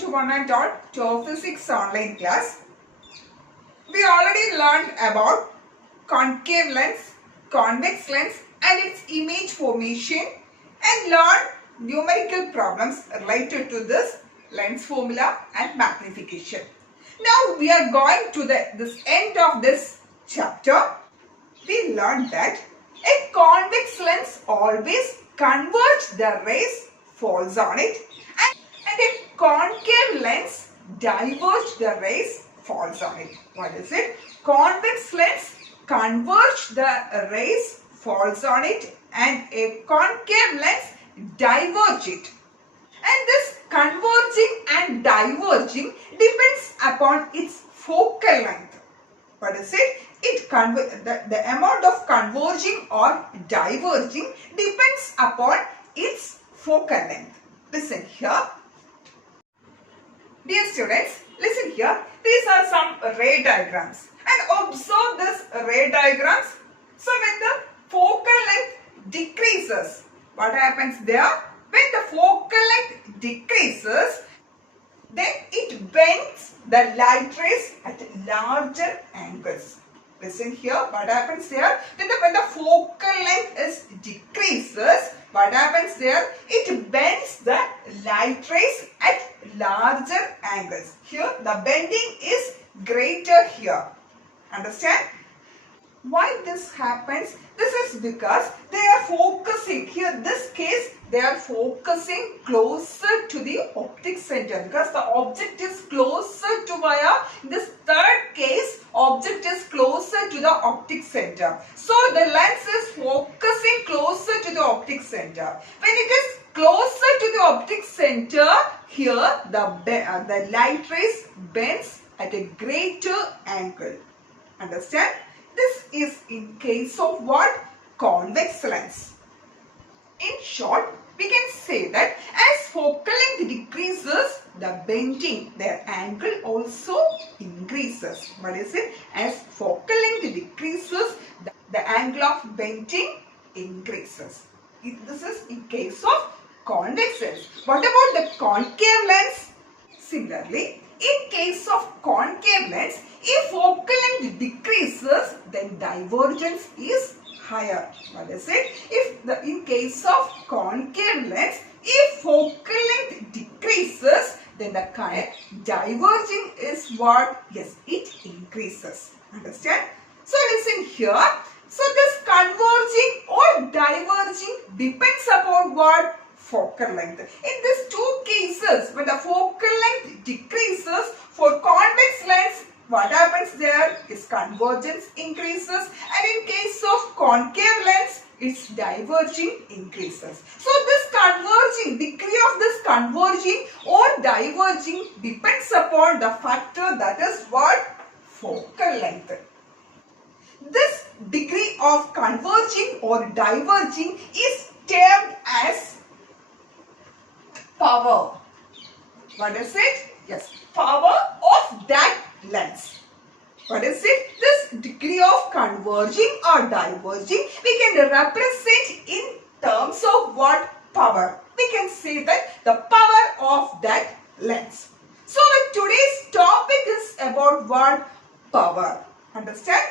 to one and all to physics online class. We already learned about concave lens, convex lens and its image formation and learned numerical problems related to this lens formula and magnification. Now we are going to this end of this chapter. We learned that a convex lens always converges the rays falls on it and a concave lens diverges the rays falls on it. What is it? Convex lens converge the rays falls on it and a concave lens diverge it. And this converging and diverging depends upon its focal length. What is it? The amount of converging or diverging depends upon its focal length. Listen here. Dear students, listen here. These are some ray diagrams. And observe this ray diagrams. So when the focal length decreases, what happens there? When the focal length decreases, then it bends the light rays at larger angles. Listen here, what happens there? When the focal length is decreases, what happens there? It bends the light rays at larger angles. Here, the bending is greater here. Understand? Why this happens? This is because they are focusing. Here, this case, they are focusing closer to the optic center because the object is closer to this third case, object is closer to the optic center. So, the lens is focusing closer to the optic center. When it is closer to the optic center, here the light rays bends at a greater angle. Understand? This is in case of what? Convex lens. In short, we can say that as focal length decreases, the bending, their angle also increases. What is it? As focal length decreases, the angle of bending increases. This is in case of convex lens. What about the concave lens? Similarly, in case of concave lens, if focal length decreases, then divergence is higher. What is it? In case of concave lens, if focal length decreases, then the diverging is what? Yes, it increases. Understand? So listen here. So this converging or diverging depends upon what? Focal length. In these two cases, when the focal length decreases, for convex lens, what happens there is convergence increases, and in case of concave lens, its diverging increases. So this converging, degree of this converging or diverging depends upon the factor that is what? Focal length. This degree of converging or diverging is termed as power. What is it? Yes, power of that lens. What is it? This degree of converging or diverging, we can represent in terms of what? Power. We can say that the power of that lens. So today's topic is about what? Power. Understand?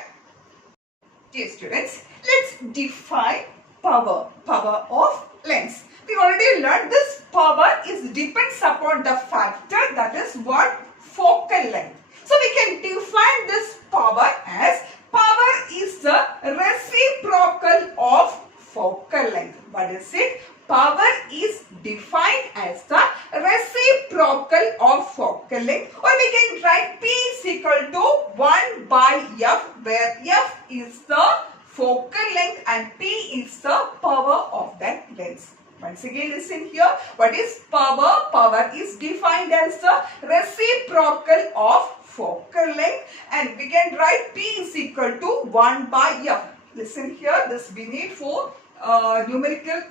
Dear students, let's define power. Power of lens. We already learned this power depends upon the factor that is what? Focal length. So we can define this power as power is the reciprocal of focal length. What is it? Power is defined as the reciprocal of focal length, or we can write P is equal to 1 by F, where F is the focal length and P is the power of that lens. Once again listen here. What is power? Power is defined as the reciprocal of focal length, and we can write P is equal to 1 by F. Listen here. This we need for numerical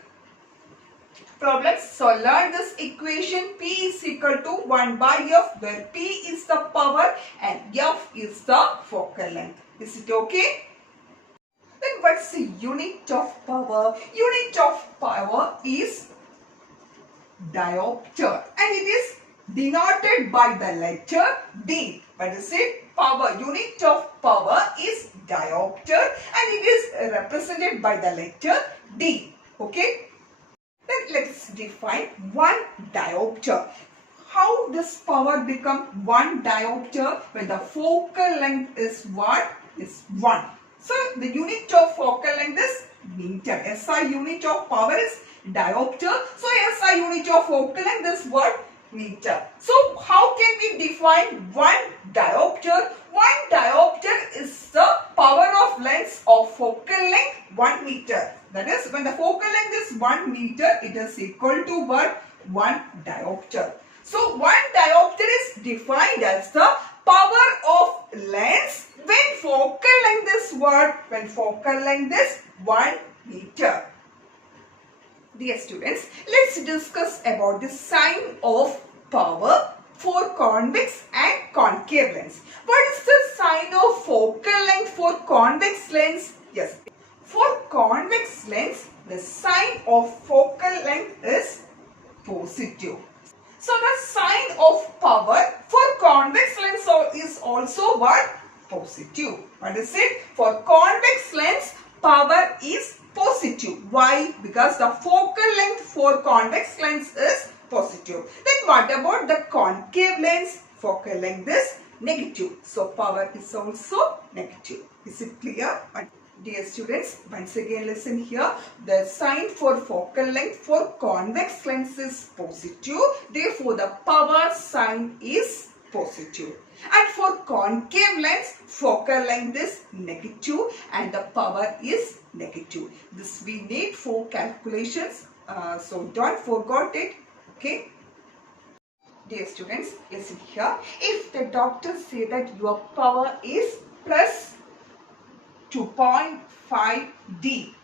problems. So learn this equation. P is equal to 1 by F, where P is the power and F is the focal length. Is it okay? Then what's the unit of power? Unit of power is diopter, and it is denoted by the letter D. What is it? Power. Unit of power is diopter and it is represented by the letter D. Okay. Then let's define 1 diopter. How this power become 1 diopter? When the focal length is what? Is 1. So the unit of focal length is meter. SI unit of power is diopter. So SI unit of focal length is what? Meter. So how can we define 1 diopter? 1 diopter is the power of length of focal length 1 meter. That is, when the focal length is 1 meter, it is equal to what? 1 diopter. So 1 diopter is defined as the power of lens when focal length is what? When focal length is 1 meter. Dear students, let's discuss about the sign of power for convex and concave lens. What is the sign of focal length for convex lens? Yes. For convex lens, the sign of focal length is positive. So the sign of power for convex lens is also what? Positive. What is it? For convex lens, power is positive. Why? Because the focal length for convex lens is positive. Then what about the concave lens? Focal length is negative. So power is also negative. Is it clear? Dear students, once again listen here. The sign for focal length for convex lens is positive. Therefore, the power sign is positive. And for concave lens, focal length is negative and the power is negative. This we need for calculations. So don't forget it. Okay. Dear students, listen here. If the doctor say that your power is plus 2.5 D.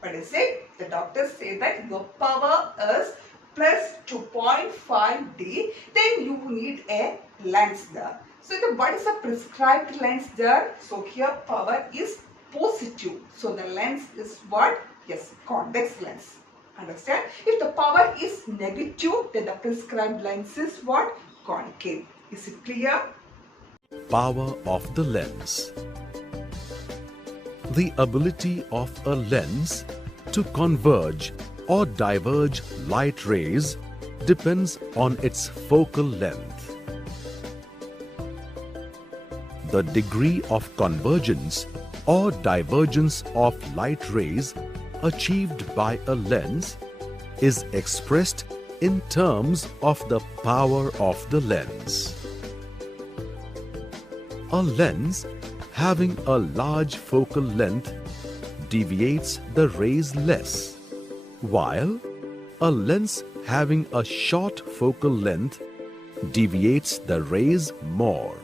What is it? The doctor say that your power is plus 2.5 D. Then you need a lens there. So what is the prescribed lens there? So here power is positive. So the lens is what? Yes, convex lens. Understand? If the power is negative, then the prescribed lens is what? Concave. Is it clear? Power of the lens. The ability of a lens to converge or diverge light rays depends on its focal length. The degree of convergence or divergence of light rays achieved by a lens is expressed in terms of the power of the lens. A lens having a large focal length deviates the rays less, while a lens having a short focal length deviates the rays more.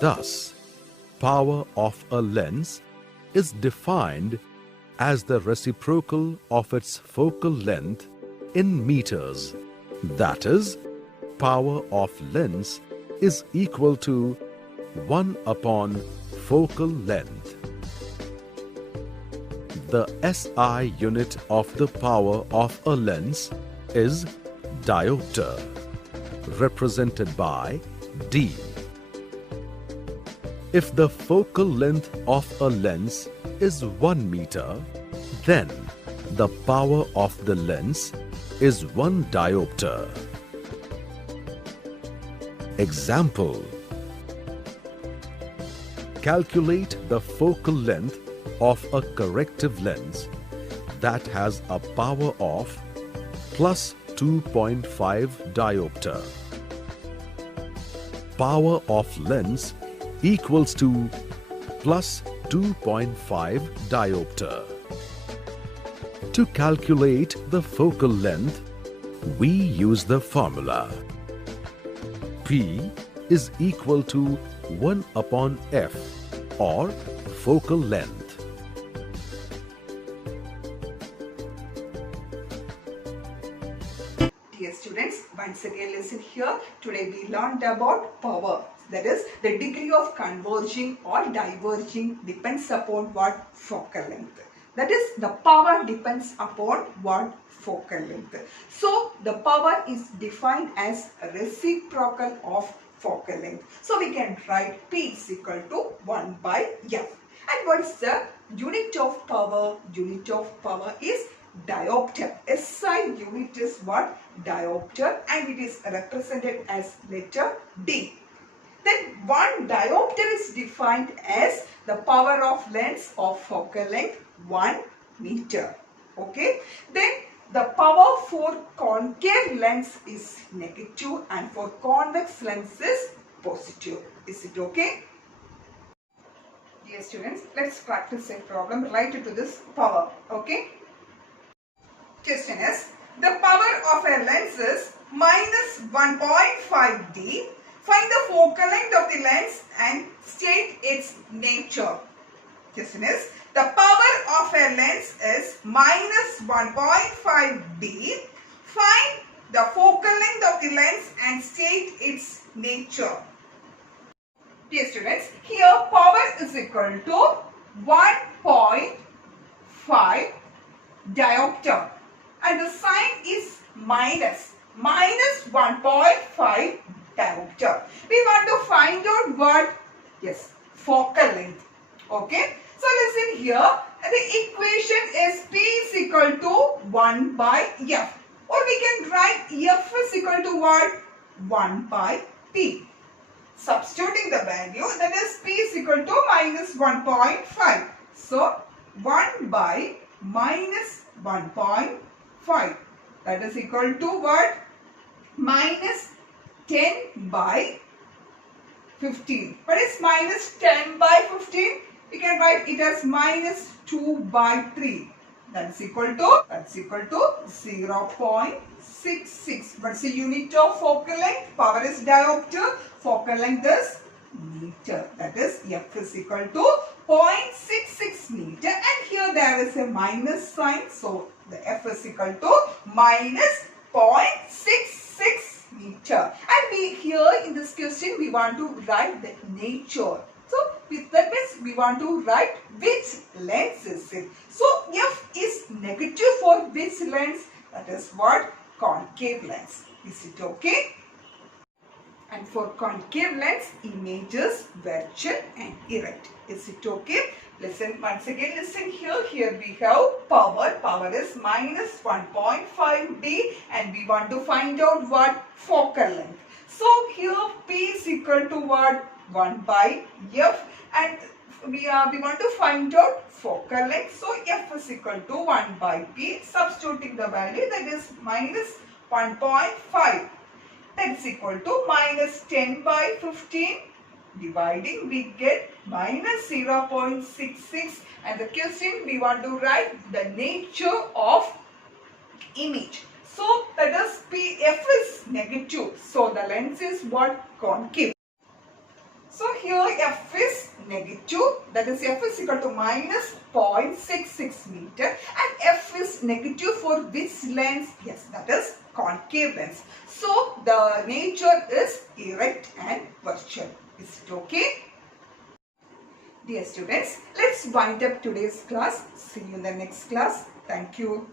Thus, power of a lens is defined as the reciprocal of its focal length in meters. That is, power of lens is equal to 1 upon focal length. The SI unit of the power of a lens is diopter, represented by D. If the focal length of a lens is 1 meter, then the power of the lens is 1 diopter. Example: calculate the focal length of a corrective lens that has a power of plus 2.5 diopter. Power of lens equals to plus 2.5 diopter. To calculate the focal length, we use the formula. P is equal to 1 upon F, or focal length. Dear students, once again listen here. Today we learned about power. That is, the degree of converging or diverging depends upon what? Focal length. That is, the power depends upon what? Focal length. So the power is defined as reciprocal of focal length. So we can write P is equal to 1 by F. And what is the unit of power? Unit of power is diopter. SI unit is what? Diopter, and it is represented as letter D. Then 1 diopter is defined as the power of lens of focal length 1 meter. Okay. Then the power for concave lens is negative and for convex lens is positive. Is it okay? Dear students, let's practice a problem related to this power. Okay. Question is, the power of a lens is minus 1.5D. Find the focal length of the lens and state its nature. Question is, the power of a lens is minus 1.5D. Find the focal length of the lens and state its nature. Dear students, here power is equal to 1.5 diopter and the sign is minus 1.5 diopter. We want to find out what? Yes, focal length. Okay. So listen here. The equation is P is equal to 1 by F. Or we can write F is equal to what? 1 by P. Substituting the value, that is P is equal to minus 1.5. So 1 by minus 1.5. That is equal to what? Minus 10 by 15. What is minus 10 by 15? We can write it as minus 2 by 3. That's equal to 0.66. What's the unit of focal length? Power is diopter. Focal length is meter. That is F is equal to 0.66 meter. And here there is a minus sign. So the F is equal to minus 0.66 meter. And we here in this question we want to write the nature. So with that means we want to write which lens is it. So F is negative for which lens? That is what? Concave lens. Is it okay? And for concave lens, image is virtual and erect. Is it okay? Listen once again. Listen here. Here we have power. Power is minus 1.5D and we want to find out what? Focal length. So here P is equal to what? 1 by F, and we want to find out focal length. So F is equal to 1 by P. Substituting the value, that is minus 1.5. That is equal to minus 10 by 15. Dividing, we get minus 0.66. And the question we want to write the nature of image. So that is F is negative. So the lens is what? Concave. So here F is negative, that is F is equal to minus 0.66 meter, and F is negative for which lens? Yes, that is concave lens. So the nature is erect and virtual. Is it okay? Dear students, let's wind up today's class. See you in the next class. Thank you.